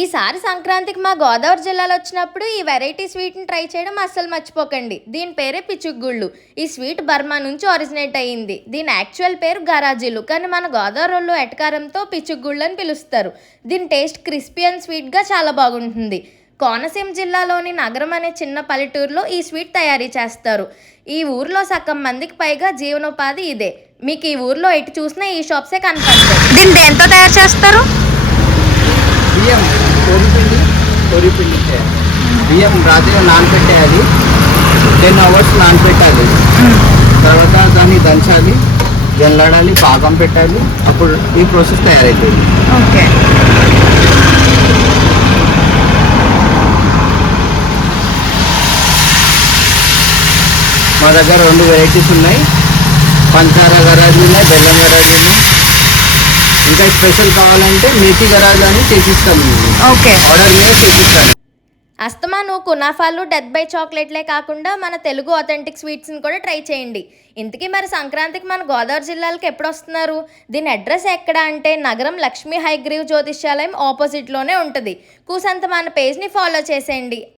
ఈసారి సంక్రాంతికి మా గోదావరి జిల్లాలో వచ్చినప్పుడు ఈ వెరైటీ స్వీట్ని ట్రై చేయడం అస్సలు మర్చిపోకండి. దీని పేరే పిచ్చుగుళ్ళు. ఈ స్వీట్ బర్మా నుంచి ఒరిజినేట్ అయ్యింది. దీని యాక్చువల్ పేరు గరాజీలు, కానీ మన గోదావరిలో ఎటకారంతో పిచ్చుగుళ్ళు అని పిలుస్తారు. దీని టేస్ట్ క్రిస్పీ అండ్ స్వీట్గా చాలా బాగుంటుంది. కోనసీమ జిల్లాలోని నగరం అనే చిన్న పల్లెటూరులో ఈ స్వీట్ తయారీ చేస్తారు. ఈ ఊర్లో సగం మందికి పైగా జీవనోపాధి ఇదే. మీకు ఈ ఊర్లో ఎటు చూసినా ఈ షాప్సే కనపడతాయి. దీన్ని దేంతో తయారు చేస్తారు? బియ్యం పొడిపిండి బియ్యం రాత్రి నానబెట్టేయాలి. 10 hours నానబెట్టాలి. తర్వాత దాన్ని దంచాలి, జల్లడాలి, పాకం పెట్టాలి. అప్పుడు ఈ ప్రాసెస్ తయారైపోయింది. ఓకే. మా దగ్గర 2 వెరైటీస్ ఉన్నాయి. పంచదార గరాజు ఉన్నాయి, బెల్లం గరాజు ఉన్నాయి. ఇంకా స్పెషల్ కావాలంటే మేతి గరాజు అని చేసిస్తాం. ఓకే. ఆర్డర్ మీద చేసిస్తాను. అస్తమాను కునాఫాలు, డెత్ బై చాక్లెట్లే కాకుండా మన తెలుగు ఆథెంటిక్ స్వీట్స్ని కూడా ట్రై చేయండి. ఇంతకీ మరి సంక్రాంతికి మన గోదావరి జిల్లాలకు ఎప్పుడు వస్తున్నారు? దీని అడ్రస్ ఎక్కడ అంటే నగరం లక్ష్మీ హైగ్రీవ్ జ్యోతిష్యాలయం ఆపోజిట్లోనే ఉంటుంది. కూసంత మన పేజ్ని ఫాలో చేసేయండి.